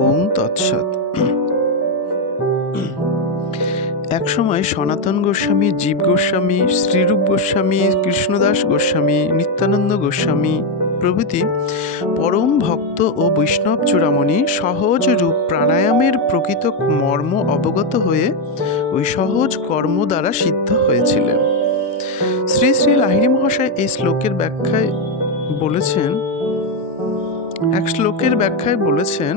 ওম তৎসৎ। একসময় সনাতন গোস্বামী, জীব গোস্বামী, শ্রীরূপ গোস্বামী, কৃষ্ণদাস গোস্বামী, নিত্যানন্দ গোস্বামী প্রভৃতি পরম ভক্ত ও বৈষ্ণব চূড়ামণি সহজ রূপ প্রাণায়ামের প্রকৃত মর্ম অবগত হয়ে ওই সহজ কর্ম দ্বারা সিদ্ধ হয়েছিলেন। শ্রী শ্রী লাহিড়ী মহাশয় এই শ্লোকের ব্যাখ্যায় বলেছেন,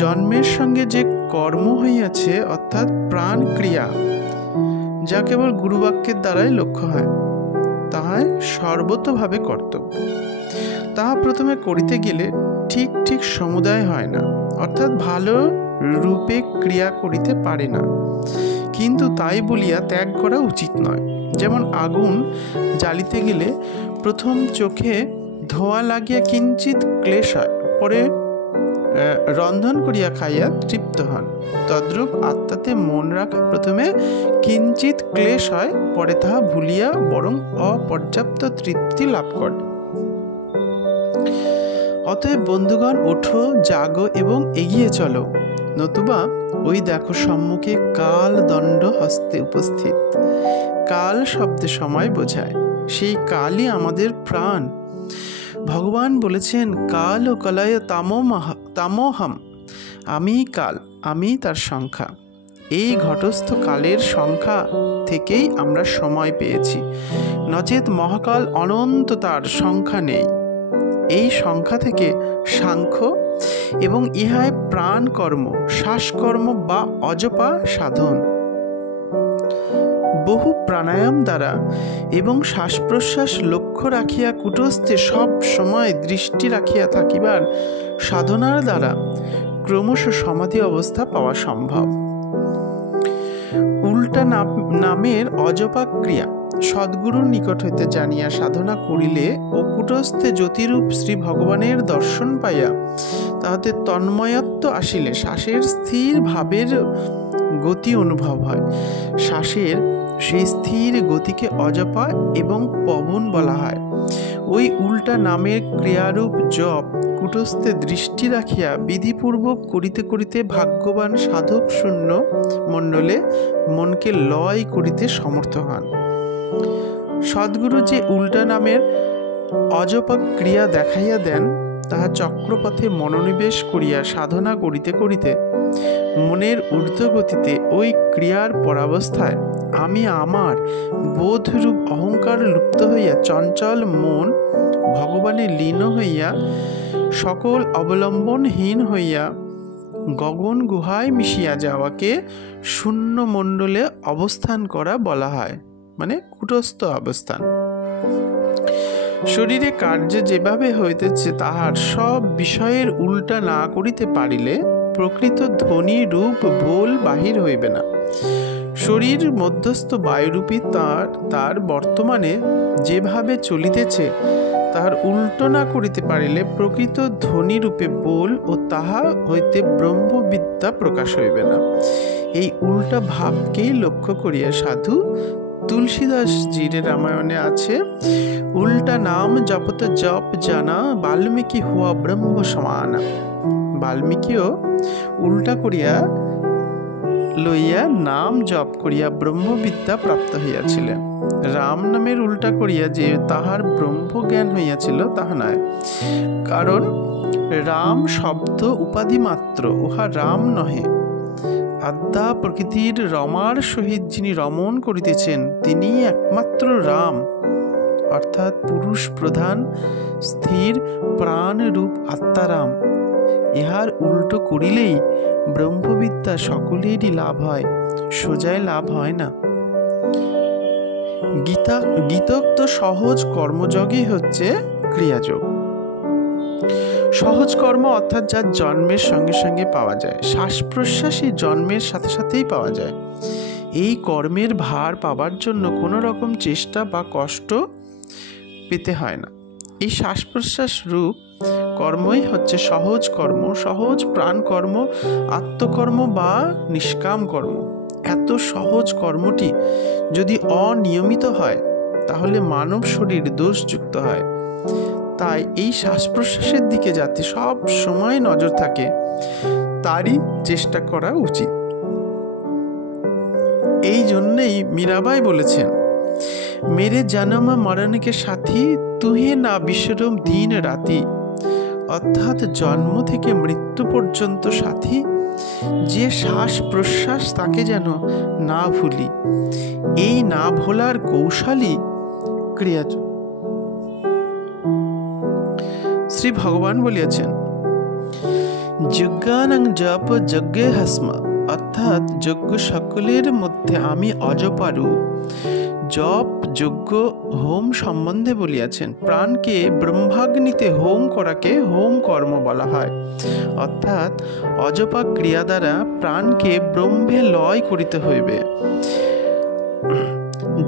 জন্মের সঙ্গে যে কর্ম হইয়াছে অর্থাৎ প্রাণ ক্রিয়া, যা কেবল গুরুবাক্যের দ্বারাই লক্ষ্য হয়, তাহাই সর্বতোভাবে কর্তব্য। তাহা প্রথমে করিতে গেলে ঠিক ঠিক সমুদায় হয় না, অর্থাৎ ভালো রূপে ক্রিয়া করিতে পারে না, কিন্তু তাই বলিয়া ত্যাগ করা উচিত নয়। যেমন আগুন জ্বালিতে গেলে প্রথম চোখে ধোঁয়া লাগিয়া কিঞ্চিত ক্লেশ হয়, পরে রন্ধন করিয়া খাইয়া তৃপ্ত হন। তদ্রূপ আত্মাতে মন রাখা প্রথমে কিঞ্চিত ক্লেশ হয়, পরে তাহা ভুলিয়া বরং অপর্যাপ্ত তৃপ্তি লাভ করে। অতএব বন্ধুগণ, ওঠো, জাগো এবং এগিয়ে চলো, নতুবা ওই দেখো সম্মুখে কাল দণ্ড হস্তে উপস্থিত। কাল শব্দে সময় বোঝায়, সেই কালই আমাদের প্রাণ। ভগবান বলেছেন, কাল ও কলয় তামোহম, আমি কাল, আমি তার সংখ্যা। এই ঘটস্থ কালের সংখ্যা থেকেই আমরা সময় পেয়েছি, নচেত মহাকাল অনন্ত, তার সংখ্যা নেই। এই সংখ্যা থেকে সাংখ্য এবং ইহায় প্রাণ কর্ম, শ্বাসকর্ম বা অজপা সাধন। বহু প্রাণায়াম দ্বারা এবং শ্বাস প্রশ্বাস লক্ষ্য রাখিয়া কুটস্থে সব সময় দৃষ্টি রাখিয়া থাকিবার সাধনার দ্বারা ক্রমশ সমাধি অবস্থা পাওয়া সম্ভব। উল্টা নামের অজপা ক্রিয়া সদ্গুরুর নিকট হইতে জানিয়া সাধনা করিলে ও কুটস্থে জ্যোতিরূপ শ্রী ভগবানের দর্শন পাইয়া তাহাতে তন্ময়ত্ব আসিলে শ্বাসের স্থির ভাবের গতি অনুভব হয়। শ্বাসের সেই স্থির গতিকে অজপা এবং পবন বলা হয়। ওই উল্টা নামের ক্রিয়ারূপ জপ কুটস্থে দৃষ্টি রাখিয়া বিধিপূর্বক করিতে করিতে ভাগ্যবান সাধক শূন্য মণ্ডলে মনকে লয় করিতে সমর্থ হন। সদ্গুরু যে উল্টা নামের অজপা ক্রিয়া দেখাইয়া দেন, তাহা চক্রপথে মনোনিবেশ করিয়া সাধনা করিতে করিতে মনের ঊর্ধ্বগতিতে ওই ক্রিয়ার পরাবস্থায় আমি আমার বোধরূপ অহংকার লুপ্ত হইয়া চঞ্চল মন ভগবানে লীন হইয়া সকল অবলম্বনহীন হইয়া গগন গুহায় মিশিয়া যাওয়াকে শূন্য মণ্ডলে অবস্থান করা বলা হয়, মানে কুটস্থ অবস্থান। শরীরে কার্য যেভাবে হইতেছে তাহার সব বিষয়ের উল্টা না করিতে পারিলে প্রকৃত ধ্বনি রূপ বোল বাহির হইবে না। শরীর মধ্যস্থ বায়ুরূপী তার বর্তমানে যেভাবে চলিতেছে তাহার উল্টো না করিতে পারিলে প্রকৃত ধ্বনি রূপে বোল ও তাহা হইতে ব্রহ্মবিদ্যা প্রকাশ হইবে না। এই উল্টা ভাবকেই লক্ষ্য করিয়া সাধু তুলসীদাসজির রামায়ণে আছে, উল্টা নাম জপত জপ জানা বাল্মীকি হুয়া ব্রহ্ম সমানা। বাল্মীকিও উল্টা করিয়া লইয়া নাম জপ করিয়া ব্রহ্মবিদ্যা প্রাপ্ত হইয়াছিলেন। রাম নামের উল্টা করিয়া যে তাহার ব্রহ্মজ্ঞান হইয়াছিল তাহা নয়, কারণ রাম শব্দ উপাধি মাত্র, উহা রাম নহে। আদ্যা প্রকৃতির রমার সহিত যিনি রমণ করিতেছেন তিনি একমাত্র রাম, অর্থাৎ পুরুষ প্রধান স্থির প্রাণ রূপ আত্মারাম। ইহার উল্টো করিলেই ব্রহ্মবিদ্যা সকলেরই লাভ হয়, সোজায় লাভ হয় না। গীতোক্ত সহজ কর্মযোগই হচ্ছে ক্রিয়াযোগ। সহজ কর্ম অর্থাৎ যা জন্মের সঙ্গে সঙ্গে পাওয়া যায়, শ্বাস প্রশ্বাসই জন্মের সাথে সাথেই পাওয়া যায়। এই কর্মের ভার পাবার জন্য কোনো রকম চেষ্টা বা কষ্ট পেতে হয় না। এই শ্বাস প্রশ্বাস রূপ কর্মই হচ্ছে সহজ কর্ম, সহজ প্রাণ কর্ম, আত্মকর্ম বা নিষ্কাম কর্ম। এত সহজ কর্মটি যদি অনিয়মিত হয় তাহলে মানব শরীর দোষযুক্ত হয়। তাই এই শ্বাস প্রশ্বাসের দিকে যাতে সব সময় নজর থাকে তারই চেষ্টা করা উচিত। এই জন্যেই মীরাবাই বলেছেন, মেরে জন্ম মরণ কে সাথী তুহে না বিসরম দিন রাতি, অর্থাৎ জন্ম থেকে মৃত্যু পর্যন্ত সাথী, যে শ্বাস প্রশ্বাস তাকে যেন না ভুলি। এই না ভোলার কৌশলই ক্রিয়াযোগ। শ্রী ভগবান বলিয়াছেন, যজ্ঞানং জপ যজ্ঞে হস্ম, অর্থাৎ যজ্ঞ সকলের মধ্যে আমি অজপারু। জপ যজ্ঞ হোম সম্বন্ধে বলিয়াছেন, প্রাণকে ব্রহ্মাগ্নিতে হোম করাকে হোম কর্ম বলা হয়, অর্থাৎ অজপা ক্রিয়া দ্বারা প্রাণকে ব্রহ্মে লয় করিতে হইবে।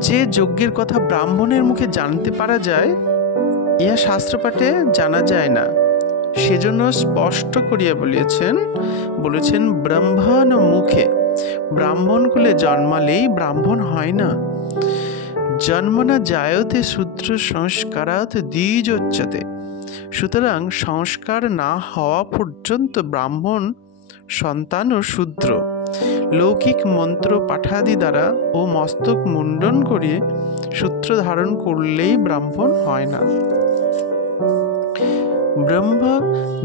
যে যজ্ঞের কথা ব্রাহ্মণের মুখে জানতে পারা যায়, ইহা শাস্ত্রপাঠে জানা যায় না, সেজন্য স্পষ্ট করিয়া বলেছেন ব্রাহ্মণ মুখে। ব্রাহ্মণ কুলে জন্মালেই ব্রাহ্মণ হয় না। জন্মনা জায়তে শূদ্র সংস্কারাৎ দ্বিজোচ্যতে। সুতরাং সংস্কার না হওয়া পর্যন্ত ব্রাহ্মণ সন্তানও শূদ্র। লৌকিক মন্ত্র পাঠাদি দ্বারা ও মস্তক মুন্ডন করিয়ে সূত্র ধারণ করলেই ব্রাহ্মণ হয় না। ব্রহ্ম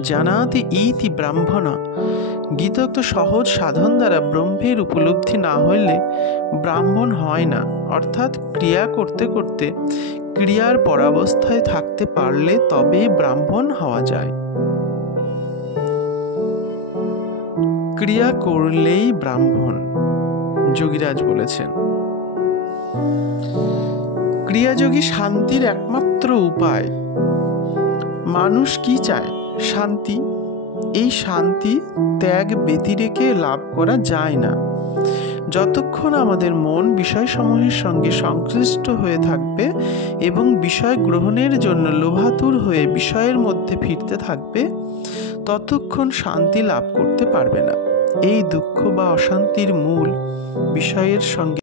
জানাতি ইতি ব্রাহ্মণ। গীতোক্ত সহজ সাধন দ্বারা ব্রহ্মের উপলব্ধি না হইলে ব্রাহ্মণ হয় না, অর্থাৎ ক্রিয়া করতে করতে ক্রিয়ার পরাবস্থায় থাকতে পারলে তবে ব্রাহ্মণ হওয়া যায়। ক্রিয়া করলেই ব্রাহ্মণ, যোগীরাজ বলেছেন। ক্রিয়াযোগী শান্তির একমাত্র উপায়। মানুষ কি চায়? শান্তি। এই শান্তি ত্যাগ ব্যতিরেকে লাভ করা যায় না। যতক্ষণ আমাদের মন বিষয়সমূহের সঙ্গে সংশ্লিষ্ট হয়ে থাকবে এবং বিষয় গ্রহণের জন্য লোভাতুর হয়ে বিষয়ের মধ্যে ফিরতে থাকবে, ততক্ষণ শান্তি লাভ করতে পারবে না। এই দুঃখ বা অশান্তির মূল বিষয়ের সঙ্গে